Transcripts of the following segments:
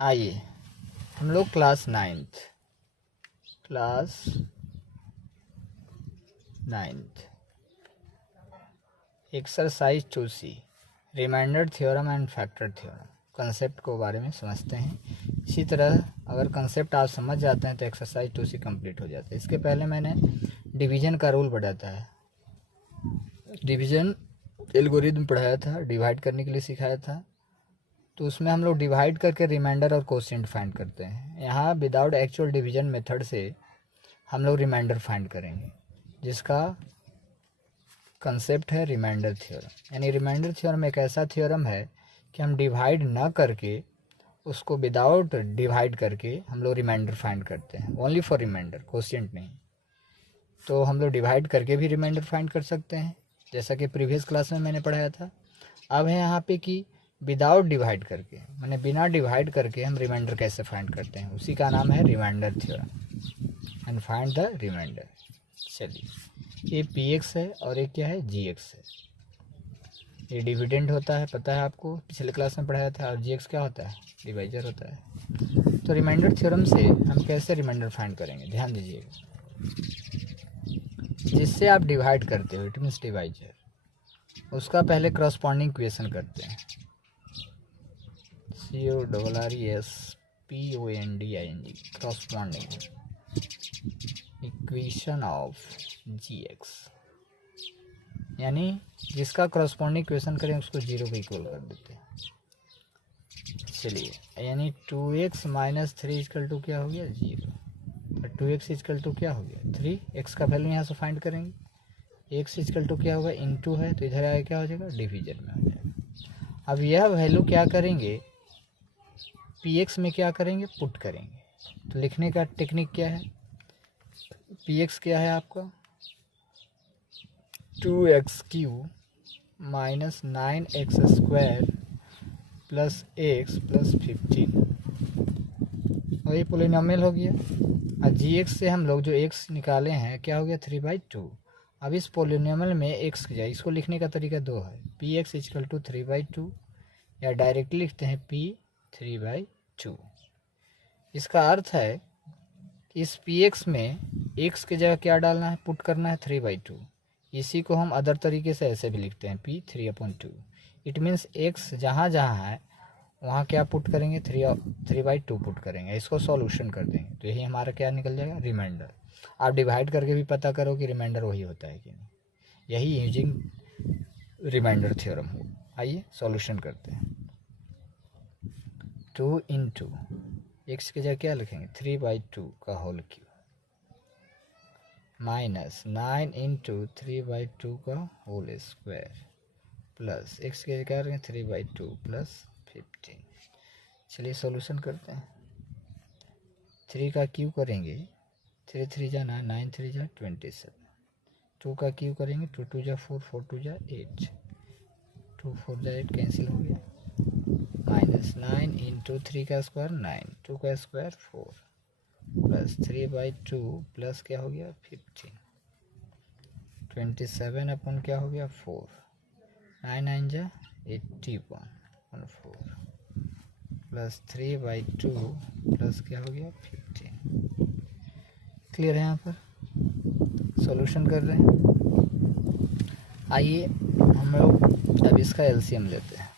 आइए हम लोग class ninth exercise 2C remainder theorem and factor theorem concept को बारे में समझते हैं। इसी तरह अगर कंसेप्ट आप समझ जाते हैं तो एक्सरसाइज 2C कंप्लीट हो जाता है। इसके पहले मैंने डिवीजन का रूल पढ़ाता है, डिवीजन एल्गोरिथम पढ़ाया था, डिवाइड करने के लिए सिखाया था। तो उसमें हम लोग डिवाइड करके रिमाइंडर और कोशिएंट फाइंड करते हैं। यहाँ विदाउट एक्चुअल डिवीजन मेथड से हम लोग रिमाइंडर फाइंड करेंगे, जिसका कंसेप्ट है रिमाइंडर थ्योरम। यानी रिमाइंडर थ्योरम एक ऐसा थ्योरम है कि हम डिवाइड ना करके उसको विदाउट डिवाइड करके हम लोग रिमाइंडर फाइंड करते हैं, ओनली फॉर रिमाइंडर, कोशिएंट नहीं। तो हम लोग डिवाइड करके भी रिमाइंडर फाइंड कर सकते हैं, जैसा कि प्रीवियस क्लास में मैंने पढ़ाया था। अब है यहाँ पे कि विदाउट डिवाइड करके, मैंने बिना डिवाइड करके हम रिमाइंडर कैसे फाइंड करते हैं, उसी का नाम है remainder theorem and find the remainder. चलिए, ये px है और ये क्या है, gx है। ये डिविडेंड होता है, पता है आपको, पिछले क्लास में पढ़ाया था। और gx क्या होता है, डिवाइजर होता है। तो रिमाइंडर थ्योरम से हम कैसे रिमाइंडर फाइंड करेंगे, ध्यान दीजिएगा। जिससे आप डिवाइड करते हो, इट मीन्स डिवाइजर, उसका पहले करस्पॉन्डिंग इक्वेशन करते हैं। CORRESPONDING corresponding equation of gx, यानी जिसका करस्पॉन्डिंग इक्वेशन करें उसको 0 को इक्वल कर देते हैं। चलिए, यानी 2x माइनस 3 इक्वल टू क्या हो गया, 0। 2x इक्वल टू क्या हो गया, 3। x का वैल्यू यहाँ से फाइंड करेंगे। x इक्वल टू क्या होगा, इनटू है, तो इधर आगे क्या हो जाएगा, डिवीजन में हो जाएगा। अब यह वैल्यू क्या करेंगे, px में क्या करेंगे, पुट करेंगे। तो लिखने का टेक्निक क्या है, px क्या है आपका 2x³ minus 9x² plus x plus 15, और ये पोलिनोमियल हो गया। और gx से हम लोग जो x निकाले हैं क्या हो गया, 3/2। अब इस पोलिनोमियल में x की जाए, इसको लिखने का तरीका दो है, px इक्वल टू 3/2, या डायरेक्टली लिखते हैं p 3/2। इसका अर्थ है कि इस px में x की जगह क्या डालना है, पुट करना है 3/2। इसी को हम अदर तरीके से ऐसे भी लिखते हैं p 3/2। इट मीन्स x जहाँ जहाँ है वहाँ क्या पुट करेंगे, 3/2 पुट करेंगे, इसको सॉल्यूशन कर देंगे, तो यही हमारा क्या निकल जाएगा, रिमाइंडर। आप डिवाइड करके भी पता करो कि रिमाइंडर वही होता है कि नहीं, यही यूजिंग रिमाइंडर थ्योरम हो। आइए सॉल्यूशन करते हैं। 2 इंटू एक्स की जगह क्या लिखेंगे, 3/2 का होल क्यूब, माइनस 9 इंटू 3/2 का होल स्क्वायर, प्लस एक्स की जगह क्या रखेंगे, 3/2 प्लस 15। चलिए सॉल्यूशन करते हैं। 3 का क्यू करेंगे, 3 3 जा 9, 9 3 जा 27। 2 का क्यू करेंगे, 2 2 जा 4, 4 2 जा 8, 2 4 जा 8 कैंसिल हो गया, माइनस 9 इंटू 3 का स्क्वायर 9, 2 का स्क्वायर 4, प्लस 3/2 प्लस क्या हो गया 15, 27 अपन क्या हो गया 4, 9 9 जा 81/4 प्लस 3/2 प्लस क्या हो गया 15। क्लियर है, यहाँ पर सॉल्यूशन कर रहे हैं। आइए हम लोग अब इसका एलसीएम लेते हैं।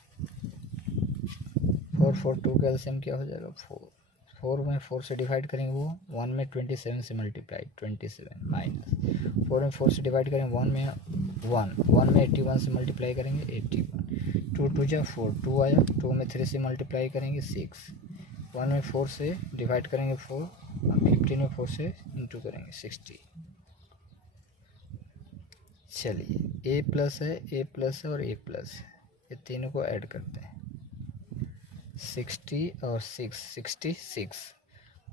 4 4 2 का एलसीएम क्या हो जाएगा, 4। 4 में 4 से डिवाइड करेंगे वो 1 में 27 से मल्टीप्लाई 27, माइनस 4 में 4 से डिवाइड करेंगे 1 में 1 में 81 से मल्टीप्लाई करेंगे 81, 2 2 जा 4, 2 आया, 2 में 3 से मल्टीप्लाई करेंगे 6, 1 में 4 से डिवाइड करेंगे 4, और 15 में 4 से इंटू करेंगे 60। चलिए, a प्लस है और a प्लस है, ये तीनों को ऐड करते हैं। 60 और 6, 66,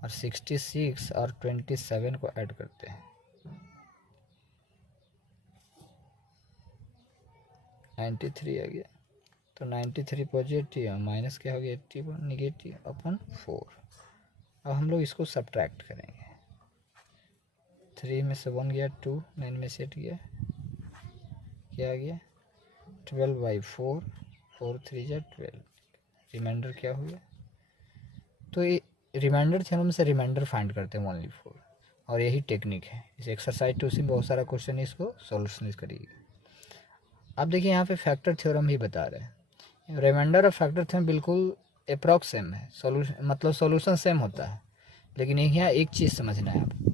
और 66 और 27 को ऐड करते हैं, 93 आ गया। तो 93 पॉजिटिव माइनस क्या हो गया 81 निगेटिव अपन 4। अब हम लोग इसको सब्ट्रैक्ट करेंगे। 3 में से 1 गया 2, 9 में से 8 गया, क्या आ गया 12/4, 4 3 जा 12, रिमाइंडर क्या हो गया तो ये रिमाइंडर थ्योरम से रिमाइंडर फाइंड करते हैं ओनली 4, और यही टेक्निक है। इस एक्सरसाइज 2 से बहुत सारा क्वेश्चन इसको सॉल्यूशन करिए। अब देखिए यहाँ पे फैक्टर थ्योरम भी बता रहे हैं। रिमाइंडर और फैक्टर थ्योरम बिल्कुल अप्रॉक्स सेम है, सॉल्यूशन मतलब सॉल्यूशन सेम होता है, लेकिन यहाँ एक चीज़ समझना है आपको।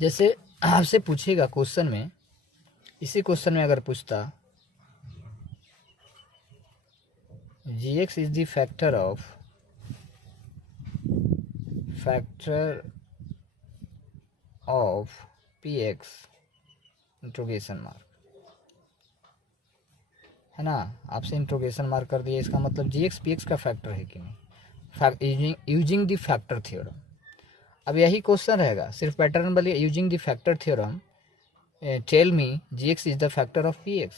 जैसे आपसे पूछेगा क्वेश्चन में, इसी क्वेश्चन में अगर पूछता gx is the factor of px interrogation mark, है ना, आपसे इंट्रोगेशन मार्क कर दिया, इसका मतलब gx px का फैक्टर है कि नहीं, यूजिंग द फैक्टर थ्योरम। अब यही क्वेश्चन रहेगा, सिर्फ पैटर्न बदलिए, using the factor theorem tell me gx is the factor of px,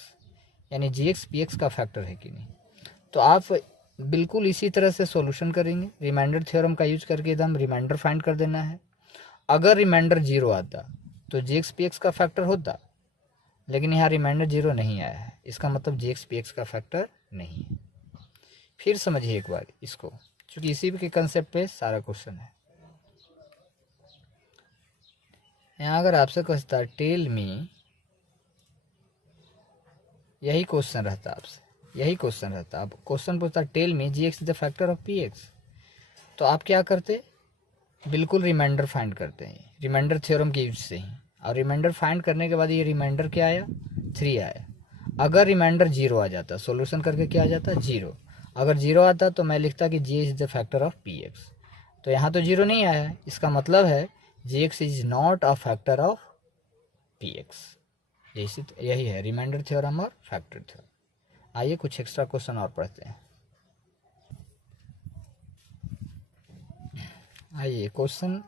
यानी gx px का फैक्टर है कि नहीं। तो आप बिल्कुल इसी तरह से सॉल्यूशन करेंगे, रिमाइंडर थ्योरम का यूज करके एकदम रिमाइंडर फाइंड कर देना है। अगर रिमाइंडर 0 आता तो gx px का फैक्टर होता, लेकिन यहाँ रिमाइंडर 0 नहीं आया है, इसका मतलब gx px का फैक्टर नहीं है। फिर समझिए एक बार इसको, क्योंकि इसी के कंसेप्ट पे सारा क्वेश्चन है। यहाँ अगर आपसे कहता टेल मी, यही क्वेश्चन रहता आपसे, यही क्वेश्चन रहता। अब क्वेश्चन पूछता tell me gx is the factor of px, तो आप क्या करते, बिल्कुल रिमाइंडर फाइंड करते हैं रिमाइंडर थ्योरम के यूज से ही। और रिमाइंडर फाइंड करने के बाद ये रिमाइंडर क्या आया, 3 आया। अगर रिमाइंडर 0 आ जाता, सॉल्यूशन करके क्या आ जाता, 0। अगर 0 आता तो मैं लिखता कि g is the factor of px। तो यहाँ तो 0 नहीं आया है, इसका मतलब है gx is not a factor of px। यही है रिमाइंडर थ्योरम और फैक्टर थ्योरम। आइए कुछ एक्स्ट्रा क्वेश्चन और पढ़ते हैं। आइए क्वेश्चन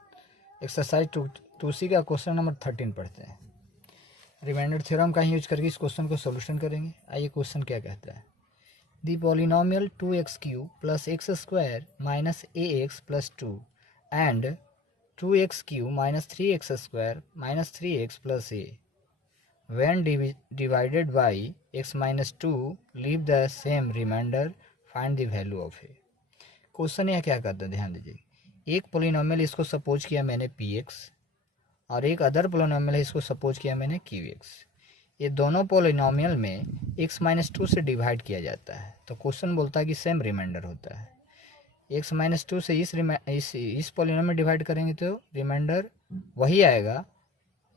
एक्सरसाइज 2C का क्वेश्चन नंबर 13 पढ़ते हैं। रिमाइंडर थ्योरम का ही यूज करके इस क्वेश्चन को सॉल्यूशन करेंगे। आइए क्वेश्चन क्या कहता है, the polynomial 2x³ plus x square minus ax plus 2 and 2x³ minus 3x square minus 3x plus a when divided by x minus 2 leave the same remainder, find the value of a। Question यह क्या करता है, ध्यान दीजिए। एक polynomial इसको suppose किया मैंने px, और एक अदर पोलिनोमियल है इसको सपोज किया मैंने qx। ये दोनों पोलिनोमियल में x माइनस 2 से डिवाइड किया जाता है, तो क्वेश्चन बोलता है कि सेम रिमाइंडर होता है। x माइनस 2 से इस पोलिनोमियल डिवाइड करेंगे तो रिमाइंडर वही आएगा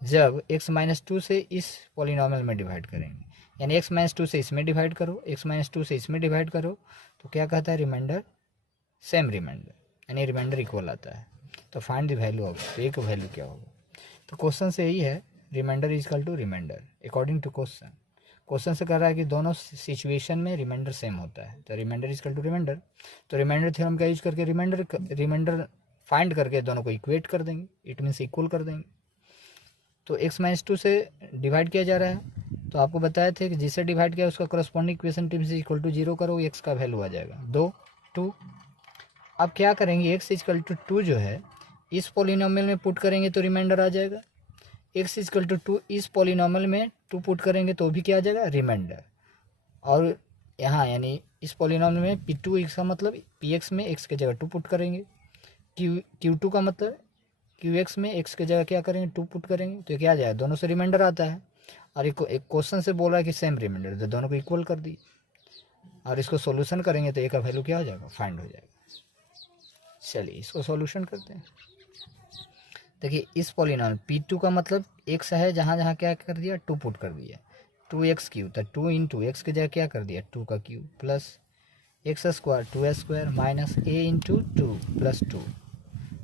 जब x माइनस 2 से इस पॉलिनॉमियल में डिवाइड करेंगे, यानी x माइनस 2 से इसमें डिवाइड करो, x माइनस 2 से इसमें डिवाइड करो, तो क्या कहता है, रिमाइंडर सेम रिमाइंडर, यानी रिमाइंडर इक्वल आता है। तो फाइंड द वैल्यू ऑफ, तो एक वैल्यू क्या होगा। तो क्वेश्चन से यही है, remainder is equal to remainder according to question. Question से कह रहा है कि दोनों सिचुएशन में रिमाइंडर सेम होता है, तो remainder is equal to remainder. तो रिमाइंडर थ्योरम का यूज करके रिमाइंडर फाइंड करके दोनों को इक्वेट कर देंगे, इट मीन्स इक्वल कर देंगे। तो x माइनस 2 से डिवाइड किया जा रहा है, तो आपको बताए थे कि जिससे डिवाइड किया उसका करस्पॉन्डिंग इक्वेशन टिम से इक्वल टू 0 करो, x का वैल्यू आ जाएगा 2। अब क्या करेंगे, x इक्वल टू 2 जो है इस पॉलिनोमियल में पुट करेंगे तो रिमाइंडर आ जाएगा। x इक्वल टू 2 इस पॉलिनोमियल में 2 पुट करेंगे तो भी क्या आ जाएगा, रिमाइंडर। और यहाँ यानी इस पॉलिनोमियल में p2 इसका मतलब px में x की जगह 2 पुट करेंगे, q2 का मतलब qx में x की जगह क्या करेंगे, 2 पुट करेंगे, तो क्या आ जाएगा, दोनों से रिमाइंडर आता है। और एक क्वेश्चन से बोल रहा है कि सेम रिमाइंडर, तो दोनों को इक्वल कर दी, और इसको सॉल्यूशन करेंगे तो ए का वैल्यू क्या हो जाएगा, फाइंड हो जाएगा। चलिए इसको सॉल्यूशन करते हैं। देखिए इस पॉलिनॉमियल p2 का मतलब x है, जहाँ जहाँ क्या कर दिया, 2 पुट कर दिया, 2x³ तो 2 इंटू एक्स की जगह क्या कर दिया, 2 का cube plus x square 2s square minus a into 2 plus 2।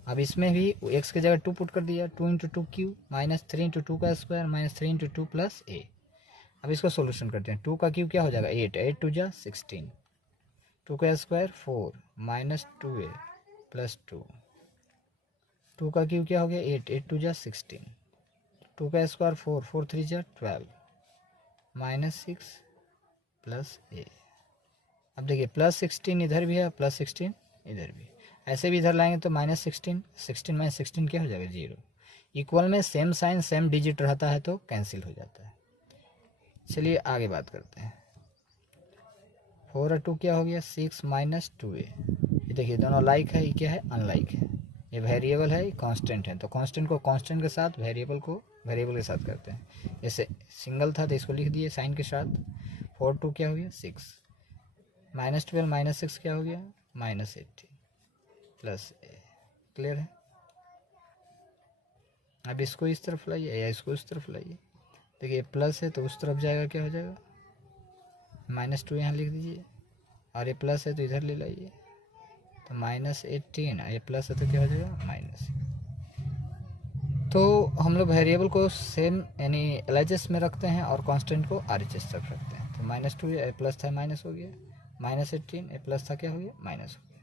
अब इसमें भी x की जगह 2 पुट कर दिया, 2 इंटू 2 क्यू माइनस 3 इंटू 2 का square minus 3 into 2 plus a। अब इसको सॉल्यूशन करते हैं, 2 का क्यू क्या हो जाएगा, 8 2 जा 16, 2 का स्क्वायर 4 माइनस 2a प्लस 2, 2 का क्यू क्या हो गया, 8 2 जा 16, 2 का स्क्वायर 4 3 जा 12 माइनस 6 प्लस a। अब देखिए प्लस 16 इधर भी है, प्लस 16 इधर भी, ऐसे भी इधर लाएंगे तो माइनस 16 माइनस 16 क्या हो जाएगा, 0। इक्वल में सेम साइन सेम डिजिट रहता है तो कैंसिल हो जाता है। चलिए आगे बात करते हैं। 4 और 2 क्या हो गया, 6 माइनस 2a, देखिए दोनों लाइक है, ये क्या है, अनलाइक है। ये वेरिएबल है, ये कांस्टेंट है, तो कांस्टेंट को कांस्टेंट के साथ, वेरिएबल को वेरिएबल के साथ करते हैं। जैसे सिंगल था तो इसको लिख दिए साइन के साथ, 4 2 क्या हो गया 6, -12 -6 क्या हो गया -18 प्लस ए। क्लियर है। अब इसको इस तरफ लाइए या इसको इस तरफ लाइए। देखिए प्लस है तो उस तरफ जाएगा, क्या हो जाएगा -2 यहाँ लिख दीजिए, और ये प्लस है तो इधर ले लाइए, तो -18, ये प्लस है तो क्या हो जाएगा माइनस। तो हम लोग वेरिएबल को सेम यानी LHS में रखते हैं और कांस्टेंट को RHS तक रखते हैं। तो -2 ये प्लस था माइनस हो गया, -18 ये प्लस था क्या हो गया माइनस हो गया,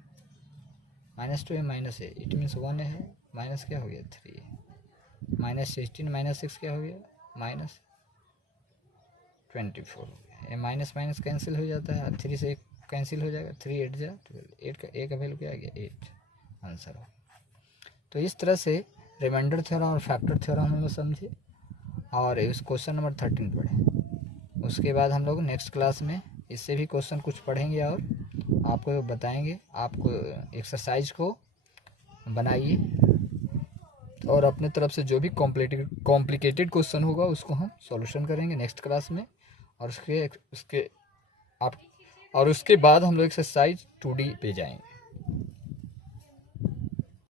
-2 माइनस है, इट मीन्स 1 है, माइनस क्या हो गया 3, -16 -6 क्या हो गया -24 हो गया। ये माइनस माइनस कैंसिल हो जाता है, 3 से 1 कैंसिल हो जाएगा, 3 8 जा 12, 8 का ए का वैल्यू क्या आ गया 8, आंसर हो। तो इस तरह से रिमाइंडर थ्योरम और फैक्टर थ्योरम हम लोग समझे और इस क्वेश्चन नंबर 13 पढ़े। उसके बाद हम लोग नेक्स्ट क्लास में इससे भी क्वेश्चन कुछ पढ़ेंगे और आपको बताएंगे। आपको एक्सरसाइज को बनाइए और अपने तरफ से जो भी कॉम्प्लिकेटेड क्वेश्चन होगा उसको हम सॉल्यूशन करेंगे नेक्स्ट क्लास में। और उसके बाद हम लोग एक्सरसाइज 2D पे जाएंगे।